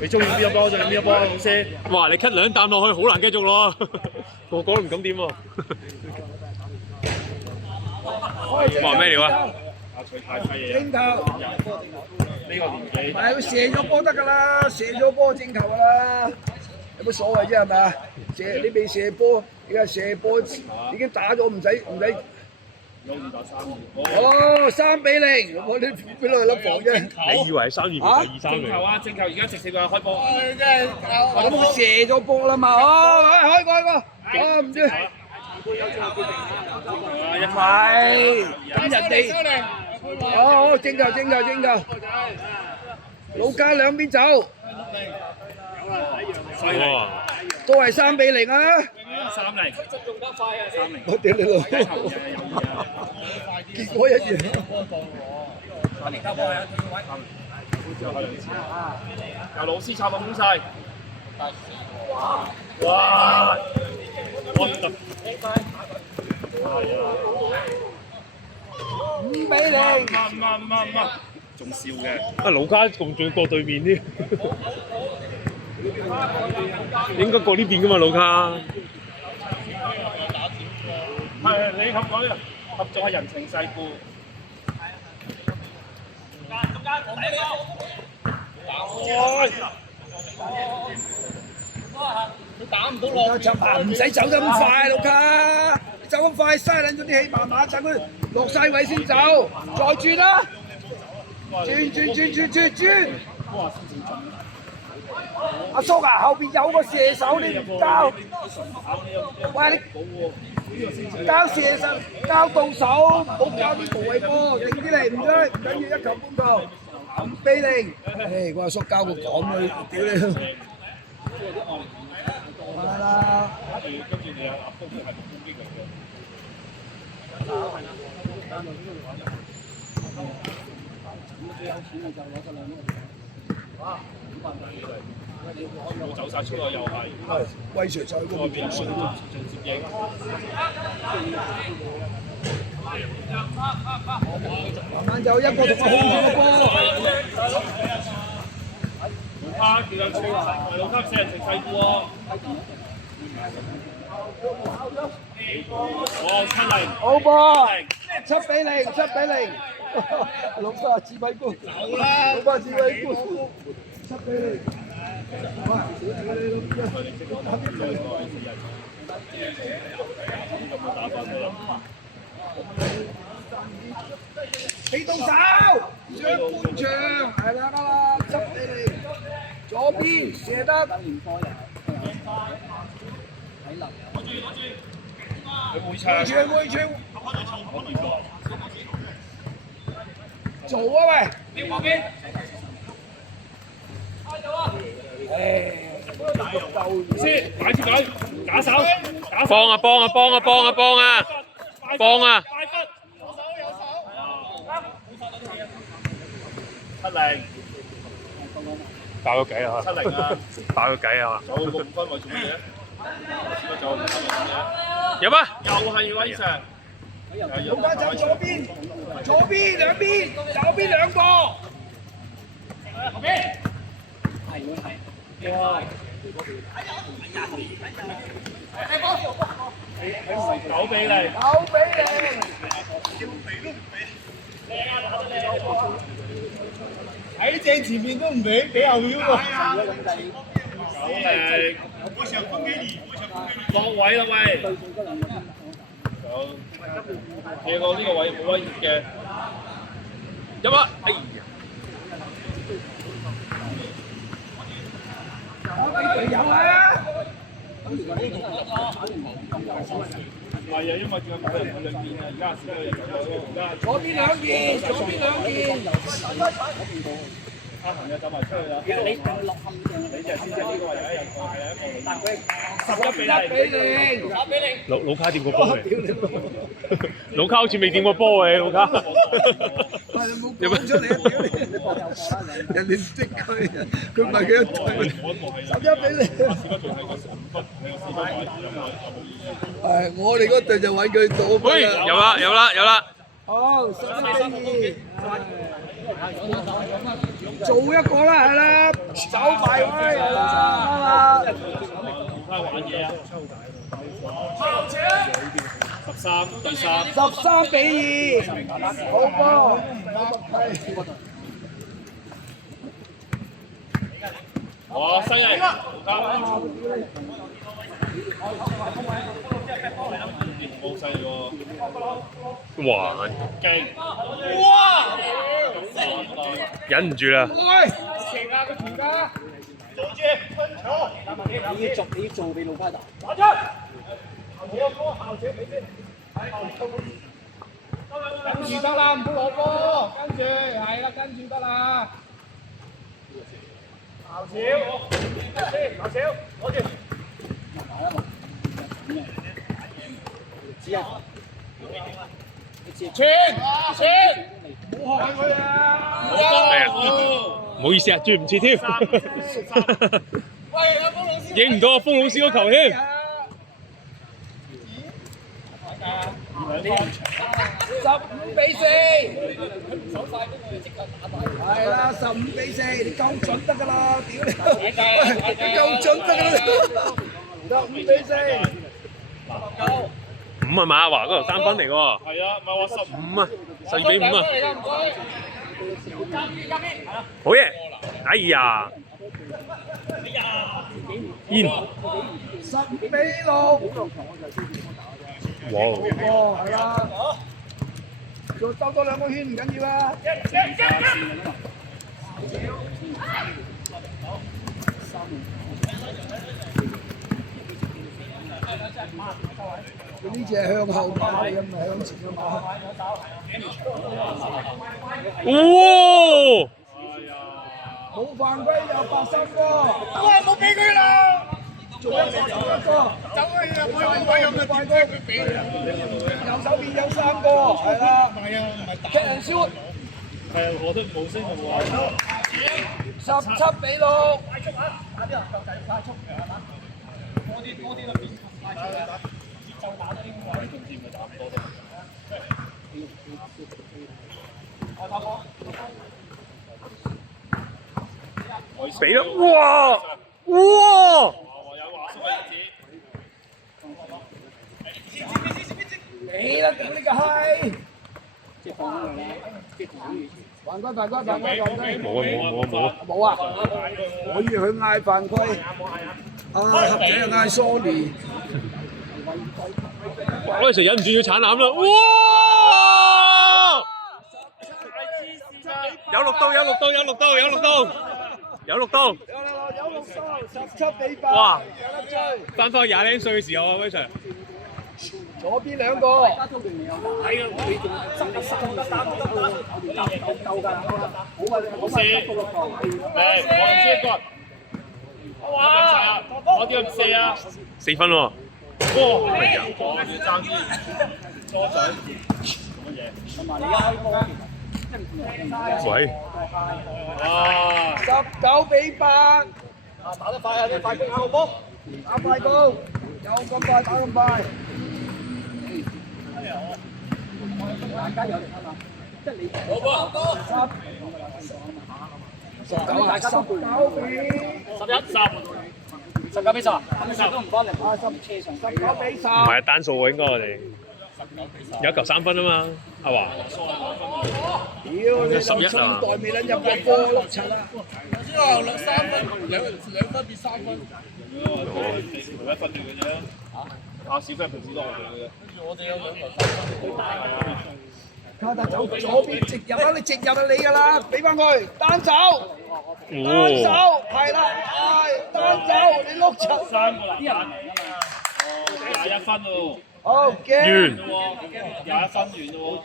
你中意邊一波就邊一波，老師。哇！你咳兩啖落去，好難繼續咯。個個都唔敢點喎。話咩料啊？阿徐太嘢。正頭。呢個年紀。唔係佢射咗波得㗎啦，射咗波正球㗎啦，有乜所謂啫係咪？你未射波，而家射波已經打咗，唔使。哦，3-0，我哋俾落去粒防啫。你以為係3-2定係2-3嚟？正球啊！正球，而家直接話開波。咁佢射咗波啦嘛，哦，開個，哦唔知。唔係，咁人哋。哦，正球，老家兩邊走。哇！都係3-0啊！3-0。我屌你老母！結果一樣。由老師插個攻勢。哇！5-0。仲笑嘅。啊，盧卡仲過對面添。應該過呢邊噶嘛，盧卡。係你咁講啊，合作係人情世故。佢打唔到落。唔使走得咁快，盧卡，走咁快嘥撚咗啲氣，慢慢等佢落晒位先走，再轉啦，轉。阿叔啊，後邊有個射手你唔交，喂你交射手交到手，唔好交啲無謂波，定啲嚟唔該，唔緊要一球半球，5-0。誒，我阿叔交個講佢，屌你！係啦。跟住你阿叔係攻擊嚟嘅。走晒出嚟又係。威水就喺嗰邊做接應。慢慢就一個同我控住個波。老卡叫有趣，老卡4人情世故喎。哦，7-0。好波，7-0。老爸指揮官。走啦！老爸指揮官。7-0。起動手，上半場係啦，7-0，左邊射得。會唱，做啊喂！你嗰邊。先擺脫隊，打手，幫啊！7-0。爆咗計啊！7-0啊！爆咗計啊！仲有個5分位做乜嘢？仲有5分位做乜嘢？入啊！又係威常。老家走左邊兩邊，右邊兩個。後邊。9-0。喺正前面都唔俾，幾後面喎。9-0。落位啦喂！借個呢個位冇威脅嘅。入啊！哎呀！有啊！係啊，因為仲有2人去兩邊啊，而家少咗人走咗，而家左邊兩件。阿朋友走埋出去啦。你就先知呢個位有一個係一個。11-0。老卡掂過波未？老卡好似未掂過波嘅，老卡。喂，你冇講出嚟啊！屌你，人哋唔識佢，佢唔係佢一隊。11-0。係，我哋嗰隊就揾佢賭。喂，有啦！好，11-2。做一個啦，係啦，走埋位係啦，睇下玩嘢啊！13對3， 13-2，好波。哇！犀利，好犀利喎！哇！勁！哇！忍唔住啦！你要做俾老花打。跟住得啦，唔好攞波，跟住係啦，跟住得啦。校少，校少，攞住。穿，唔好學佢啊！哎呀，唔好意思啊，轉唔切添。影唔到阿峰老師嗰球添。15-4，係啦，15-4，你夠準得㗎啦，屌你！你夠準得㗎啦，15-4。5啊嘛，阿華嗰頭3分嚟喎。係啊，唔係話5啊，12-5啊。好嘢！哎呀！in 15-6。哇！係啦，再兜多2個圈唔緊要啊。佢呢隻係向後馬嚟嘅，唔係向前嘅馬。哇！冇犯規有8-3波。哇！冇俾佢啦！做一個，走啊！又冇犯規俾右手邊有3個，係啦。唔係啊，唔係打。踢人燒。係，我都冇聲冇話。17-6。俾啦！哇！哇！你啦，屌你個閪！犯規！冇啊！可以去嗌犯規。合仔又嗌 sorry。我哋成忍唔住要鏟攬啦！哇！有6刀17-8。哇！有得追。翻返去20零歲嘅時候啊，威 Sir。左邊2個。我叫4啊！4分喎。哇！哎呀，我要爭啲多獎乜嘢？喂！哇19-8。打得快啊！你快攻後波，打快攻，有咁快打咁快。好波！19大家都背。11-10。19-10都唔幫你。19-10。唔係單數喎，應該我哋有一球3分啊嘛，阿華。屌你11啊！代未撚入過波6-7啊！頭先話落3分，兩分變3分。1分嘅啫。阿小飛平時都係佢嘅。跟住我哋有2球3分。卡特走左邊直入啦，你直入就你㗎啦，俾翻佢單走，係啦，係單走，你碌柒3個籃板21分喎。好嘅。完。21分完咯喎。